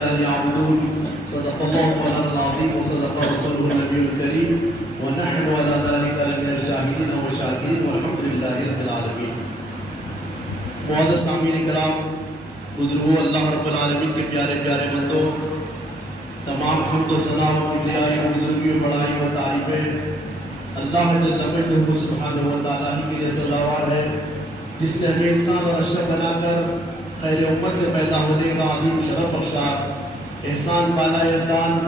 يعبدون صدق الله مولانا العظيم وصدق رسوله النبي الكريم ونحن على ذلك لمن الشاهدين والشاكرين والحمد لله رب العالمين. معزز سامعین کرام، بزرگوں، اللہ رب العالمین کے پیارے پیارے بندوں، تمام حمد و ثنا و کبریائی و بزرگی و بڑائی و تعریفیں اللہ جل مجدہ سبحانہ و تعالیٰ ہی کے لیے سزاوار ہے، جس نے ہمیں انسان اور اشرف بنا کر خیر امت میں پیدا ہونے کا عظیم شرف بخشا۔ احسان بالا احسان،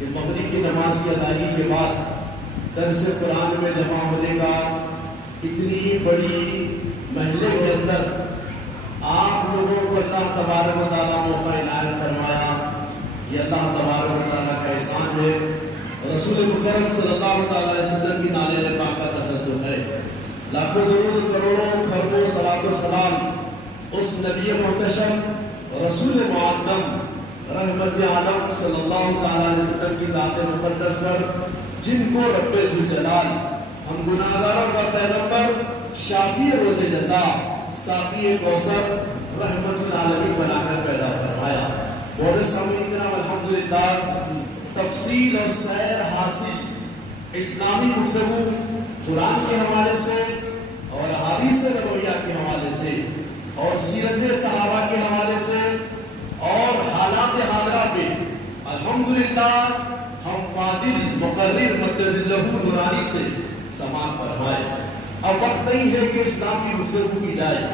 یہ مغرب کی نماز کی ادائیگی کے بعد درس قرآن میں جمع ہونے کا، اتنی بڑی محلے کے اندر آپ لوگوں کو اللہ تبارک و تعالیٰ موقع عنایت فرمایا، یہ اللہ تبارک و تعالیٰ کا احسان ہے۔ رسول مکرم صلی اللہ تعالیٰ علیہ وسلم کی نالے پاک کا تصدق ہے۔ لاکھوں درود، کروڑوں خربوں صلاۃ و سلام اس نبی محتشم رسول معظم رحمت عالم صلی اللہ تعالیٰ علیہ وسلم کی ذات مقدس پر، جن کو رب ذوالجلال ہم گناہگاروں کا پیغمبر، شافی روز جزا، ساقی کوثر، رحمت العالمین بنا کر پیدا فرمایا۔ بہت سامعین کرام، الحمدللہ تفصیل اور سیر حاصل اسلامی گفتگو قرآن کے حوالے سے اور احادیث نبویہ کے حوالے سے اور سیرت صحابہ کے حوالے سے اور حالات حاضرہ پہ الحمدللہ ہم فاضل مقرر مدذلہ نورانی سے سماعت فرمائے۔ اب وقت نہیں ہے کہ اسلام کی گفتگو کی جائے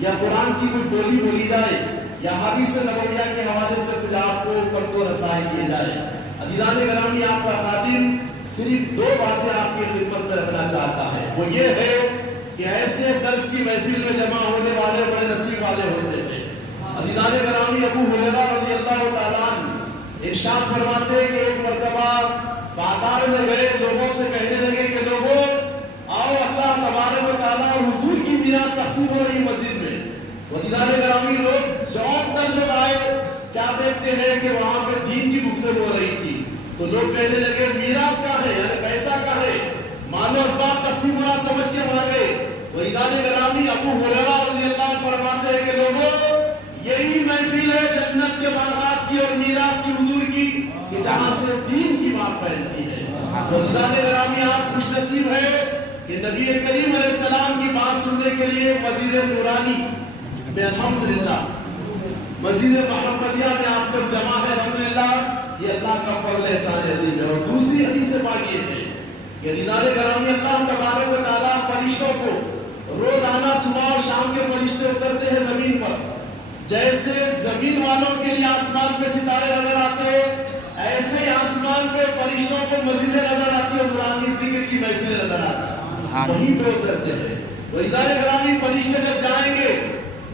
یا قرآن کی کوئی بولی بولی جائے یا حدیث نبویہ کے حوالے سے کچھ آپ کو پرت و رسائی کیے جائے۔ عزیزان گرامی، آپ کا خادم صرف دو باتیں آپ کی خدمت میں رکھنا چاہتا ہے، وہ یہ ہے کہ ایسے درس کی محفل میں جمع ہونے والے بڑے نصیب والے ہوتے ہیں۔ عزیزان گرامی، ابو ہریرہ رضی اللہ تعالیٰ عنہ ارشاد فرماتے کہ ایک مرتبہ بازار میں گئے، لوگوں سے کہنے لگے کہ لوگوں آؤ، اللہ تبارک و تعالیٰ حضور کی میراث تقسیم ہو رہی مسجد میں۔ عزیزان گرامی، لوگ شوق در جب آئے، کیا دیکھتے ہیں کہ وہاں پہ دین کی گفتگو ہو رہی تھی، تو لوگ کہنے لگے میراث کہاں ہے، یعنی پیسہ کہاں ہے، مال و اسباب تقسیم ہو رہا سمجھ کے وہاں گئے۔ عزیزان گرامی، ابو ہریرہ رضی اللہ عنہ فرماتے ہیں کہ لوگوں یہی محفل ہے جنت کے باغات کی اور میراث کی حضور کی، کہ جہاں سے دین کی بات پھیلتی ہے۔ عزیزان گرامی، آپ خوش نصیب ہے کہ نبی کریم علیہ السلام کی بات سننے کے لیے مسجد نورانی میں الحمدللہ، مسجد محمدیہ میں آپ لوگ جمع ہے، الحمدللہ یہ اللہ کا فضل احسان عظیم ہے۔ اور دوسری حدیث پاک یہ ہے کہ عزیزان گرامی، اللہ تبارک و تعالیٰ فرشتوں کو روزانہ صبح اور شام کے فرشتے اترتے ہیں زمین پر، جیسے زمین والوں کے لیے آسمان پہ ستارے نظر آتے ہیں، ایسے ہی آسمان پہ فرشتوں کو مسجدیں نظر آتی ہیں، قرآن ذکر کی محفلیں نظر آتی ہیں، وہیں پہ اترتے ہیں۔ عزیزان گرامی، فرشتے جب جائیں گے،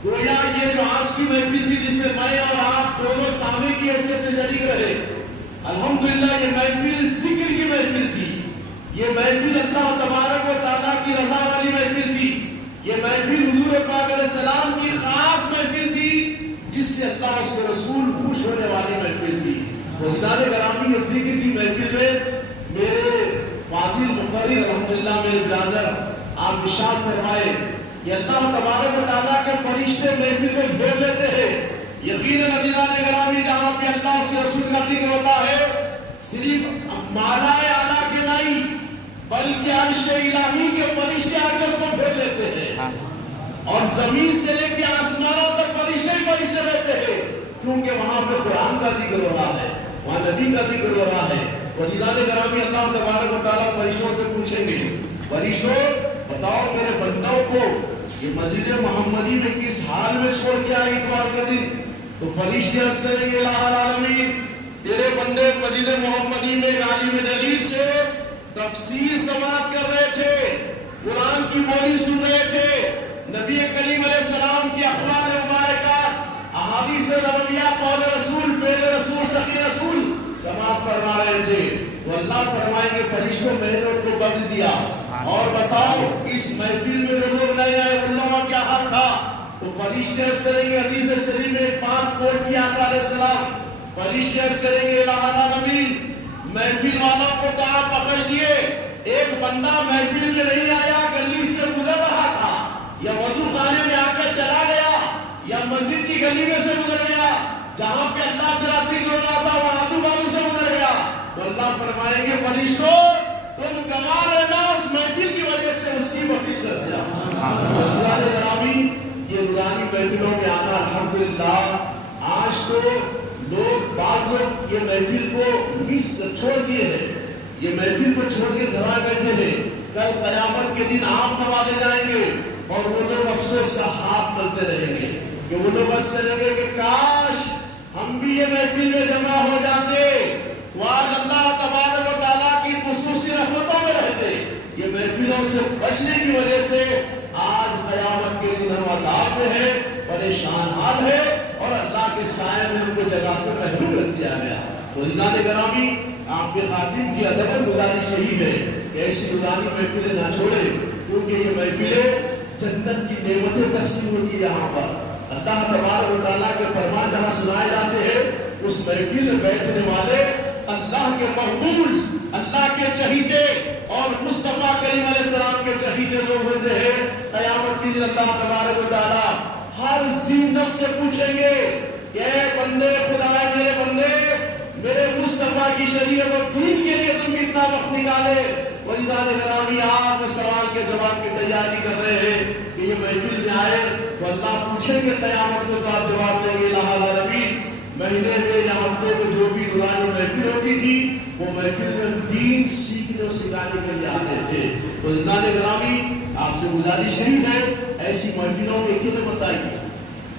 گویا یہ جو آج کی محفل تھی جس میں میں اور آپ دونوں سامنے کی حیثیت سے شریک رہے، الحمدللہ یہ محفل ذکر کی محفل تھی، یہ محفل اللہ تبارک و تعالیٰ کی رضا والی محفل تھی، یہ محفل حضور پاک علیہ السلام کی خاص محفل تھی، جس سے اللہ اس کے رسول خوش ہونے والی محفل تھی۔ عزیزان گرامی، اس ذکر کی محفل میں میرے فاضل مقرر الحمدللہ میرے برادر آپ ارشاد فرمائے کہ اللہ تبارک و تعالیٰ کے فرشتے محفل میں گھیر لیتے ہیں۔ یقیناً عزیزان گرامی، جہاں پہ اللہ اس رسول کا ذکر ہوتا ہے، صرف مالا اعلیٰ کے نہیں بلکہ عرش الہی کے فرشتے آ کے اس کو گھیر لیتے ہیں، اور زمین سے لے کے آسمانوں تک فرشتے ہی فرشتے رہتے ہیں، کیونکہ وہاں پہ قرآن کا ذکر ہو رہا ہے، وہاں نبی کا ذکر ہو رہا ہے۔ عزیزان گرامی، اللہ تبارک و تعالیٰ فرشتوں سے پوچھیں گے، فرشتوں بتاؤ میرے بندوں کو یہ مسجد محمدی میں کس حال میں چھوڑ کے آئے اتوار کے دن؟ تو فرشتے عرض کریں گے، الہ العالمین تیرے بندے مسجد محمدی میں عالم جلیل سے تفسیر سماعت کر رہے تھے، قرآن کی بولی سن رہے تھے، نبی کریم علیہ السلام کی اخبار مبارکہ، احادیث نبویہ، قول رسول، فعل رسول، تقی رسول سماعت فرما رہے تھے۔ وہ اللہ فرمائیں گے فرشتوں میں نے ان کو بدل دیا، اور بتاؤ اس محفل میں جو لوگ نہیں آئے ان لوگوں کا کیا حال تھا؟ تو فرشتے عرض کریں گے، حدیث شریف میں 5 کوٹ کی آقا علیہ السلام، فرشتے عرض کریں گے، الہ العالمین محفل والوں کو تو آپ پکڑ دیے، ایک بندہ محفل میں نہیں آیا، گلی سے گزر رہا تھا یا وضو خانے میں آ کر چلا گیا یا مسجد کی گلی میں سے گزر گیا، جہاں پہ اللہ تعالیٰ فرشتوں تم گواہ رہنا اس محفل کی وجہ سے اس کی بخشش کر دیا. اللہ نے گرامی یہ نورانی محفلوں میں آنا الحمدللہ. آج تو بعض لوگ یہ محفل کو چھوڑ دیے ہیں, یہ محفل کو چھوڑ کے گھر بیٹھے ہیں. کل قیامت کے دن آپ نوالے جائیں گے اور وہ لوگ افسوس کا ہاتھ ملتے رہیں گے کہ وہ لوگ بس کریں گے کہ کاش ہم بھی یہ محفل میں جمع ہو جاتے, وہ آج اللہ تبارک و تعالیٰ کی خصوصی رحمتوں میں رہتے. یہ محفلوں سے بچنے کی وجہ سے آج قیامت کے دن ہم عذاب میں ہیں, پریشان حال ہے, اور اللہ کے سائے میں ہم کو جگہ سے محروم رکھ دیا گیا. عزیزان گرامی, آپ کے خاتم کی ادب گزارش یہی ہے کہ ایسی نورانی محفلیں نہ چھوڑے, کیونکہ یہ محفلیں جنت کی نعمتیں تقسیم ہوتی ہے. یہاں پر اللہ تبارک و تعالیٰ کے فرمان جہاں سنائے جاتے ہیں, اس محفل میں بیٹھنے والے اللہ کے مقبول, اللہ کے چہیتے اور مصطفیٰ کریم علیہ السلام کے چہیتے لوگ ہوتے ہیں. قیامت کے دن اللہ تبارک و تعالیٰ ہر ذی نفس سے پوچھیں گے کہ اے بندے خدا, میرے بندے, میرے مصطفیٰ کی شریعت اور دین کے لیے تم کتنا وقت نکالے. وجدان گرامی, آپ سوال کے جواب کی تیاری کر رہے ہیں کہ یہ محفل میں آئے تو اللہ پوچھیں گے قیامت میں, تو آپ جواب دیں گے الہ العالمین مہینے میں یا ہفتے میں جو بھی نورانی محفل ہوتی تھی وہ محفل میں دین سیکھنے اور سکھانے کے لیے آتے تھے. وجدان گرامی, آپ سے گزارش یہی ہے ایسی محفلوں میں کتنے بتائیے,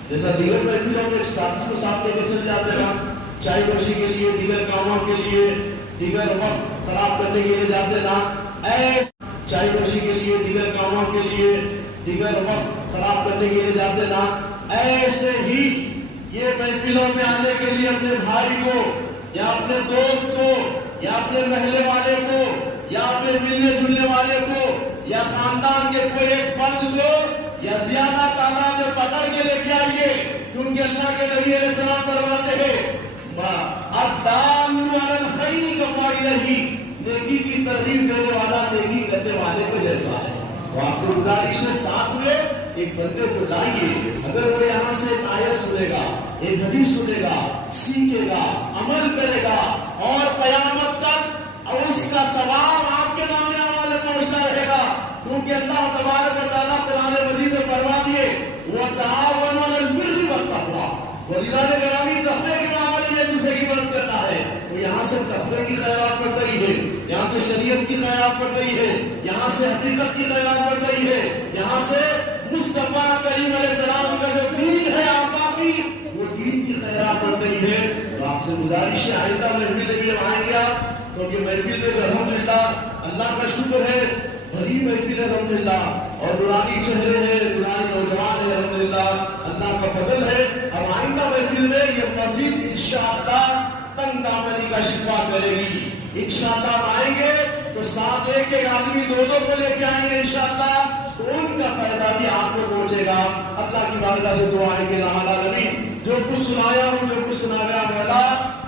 جیسا دیگر محفلوں میں ایک ساتھی کو ساتھ لے کے چل جاتے ہیں, چائے نوشی کے لیے, دیگر کاموں کے لیے, دیگر وقت خراب کرنے کے لیے جاتے نا, چائے نوشی کے لیے, دیگر کاموں کے لیے, دیگر وقت خراب کرنے کے لیے جاتے نا, ایسے ہی یہ محفلوں میں آنے کے لیے اپنے بھائی کو یا اپنے دوست کو یا اپنے محلے والے کو یا اپنے ملنے جلنے والے کو یا خاندان کے کوئی ایک فرد کو یا زیادہ تعداد میں پکڑ کے لے کے آئیے, کیونکہ اللہ کے نبی علیہ السلام فرماتے ہیں الدال علی الخیر کفاعلہ, نیکی کی ترغیب دینے والا نیکی کرنے والے کو جیسا ہے. تو آپ سے گزارش ہے ساتھ میں ایک بندے کو لائیے, اگر وہ یہاں سے ایک آیت سنے گا, ایک حدیث سنے گا, سیکھے گا, عمل کرے گا, اور قیامت تک اور اس کا ثواب آپ کے نام اعمال میں پہنچتا رہے گا, کیونکہ اللہ تبارک و تعالیٰ قرآن مجید میں فرما دیے وَتَعَاوَنُوا عَلَى الْبِرِّ وَالتَّقْوَىٰ, وَلِذَا گرامی تقوی کے معاملے میں دوسرے کی مدد کرنا ہے. تو یہاں سے تقوی کی خیرات بڑھ رہی ہے, یہاں سے شریعت کی خیرات بڑھ رہی ہے, یہاں سے حقیقت کی خیرات بڑھ رہی ہے, یہاں سے مصطفیٰ کریم علیہ السلام کا جو دین ہے آقا کی, وہ دین کی خیرات بڑھ رہی ہے. تو آپ سے گزارش ہے آئندہ محفل میں آئیں گے آپ تو یہ محفل میں الحمدللہ اللہ کا شکر ہے بڑی محفل ہے الحمدللہ, اور نورانی چہرے ہیں, نورانی نوجوان ہے الحمدللہ, اللہ کا فضل ہے. اب آئندہ محفل میں یہ مسجد انشاءاللہ تنگ دامنی کا شکوہ کرے گی. انشاءاللہ آئیں گے تو ساتھ ایک آدمی دو کو لے کے آئیں گے انشاءاللہ, تو ان کا فائدہ بھی آپ کو پہنچے گا. اللہ کی بارگاہ سے دعائیں گے الہ العالمین جو کچھ سنایا ہوں, جو کچھ سنایا مولا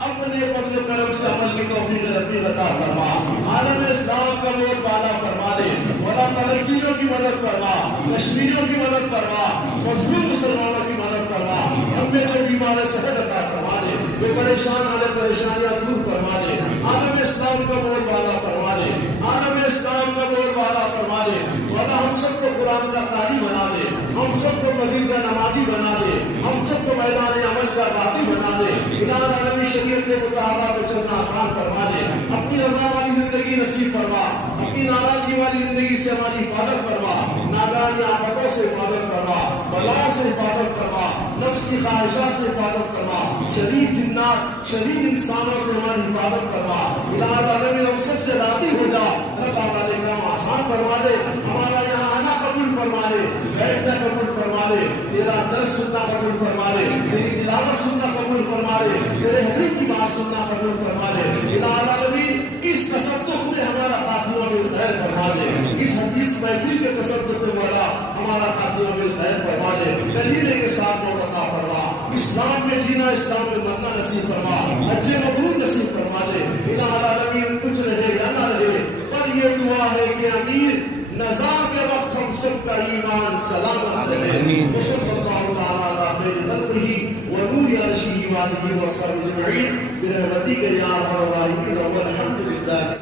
اپنے فضل کرم سے عمل کی توفیق ربی عطا فرما. عالم اسلام کا بول بالا فرما دے مولا, فلسطینیوں کی مدد فرما, کشمیریوں کی مدد فرما, مظلوم مسلمانوں کی مدد فرما, ہم میں جو بیمار صحت عطا فرما دے, جو پریشان حال پریشانیاں دور فرما دے. عالم اسلام کا بول بالا فرما دے, عالم اسلام کا بول بالا فرما دے مولا. ہم سب کو قرآن کا قاری بنا دے, ہم سب کو مسجد کا نمازی بنا دے, ہم سب کو میدان عمل کا غازی بنا دے. الہ العالمین شریعت کے مطابق پہ چلنا آسان فرما دے. اپنی رضا والی زندگی نصیب فرما, اپنی ناراضگی والی زندگی سے ہماری حفاظت فرما, ناگہانی آفتوں سے حفاظت فرما, بلاؤں سے حفاظت فرما, نفس کی خواہشات سے حفاظت فرما, شریر جنات شریر انسانوں سے ہماری حفاظت فرما. الہ العالمین ہم سب سے راضی ہو جا, اللہ تعالیٰ کام آسان فرما دے, ہمارا یہاں آنا قبول فرما دے, بیٹھنا قبول فرما دے, تیرا درس سننا قبول فرما دے, تیری تلاوت سننا قبول فرما دے, تیرے حبیب کی بات سننا قبول فرما دے. الہ العالمین اس تصدق میں ہمارا خاتمہ بالخیر فرما دے, اس محفل کے تصدق میں مولا ہمارا خاتمہ بالخیر فرما دے. کلیمے کے ساتھ موت عطا فرما, اسلام میں جینا اسلام میں مرنا نصیب فرما, حج مبرور نصیب فرما دے. الہ العالمین کچھ رہے یا نہ رہے پر یہ دعا ہے کہ امیر نزا کے وقت ہم سب کا ایمان سلامت رہے. وصلی اللہ تعالی علی خیر خلقہ ونور عرشہ وآلہ وصحبہ اجمعین برحمتک یا ارحم الراحمین.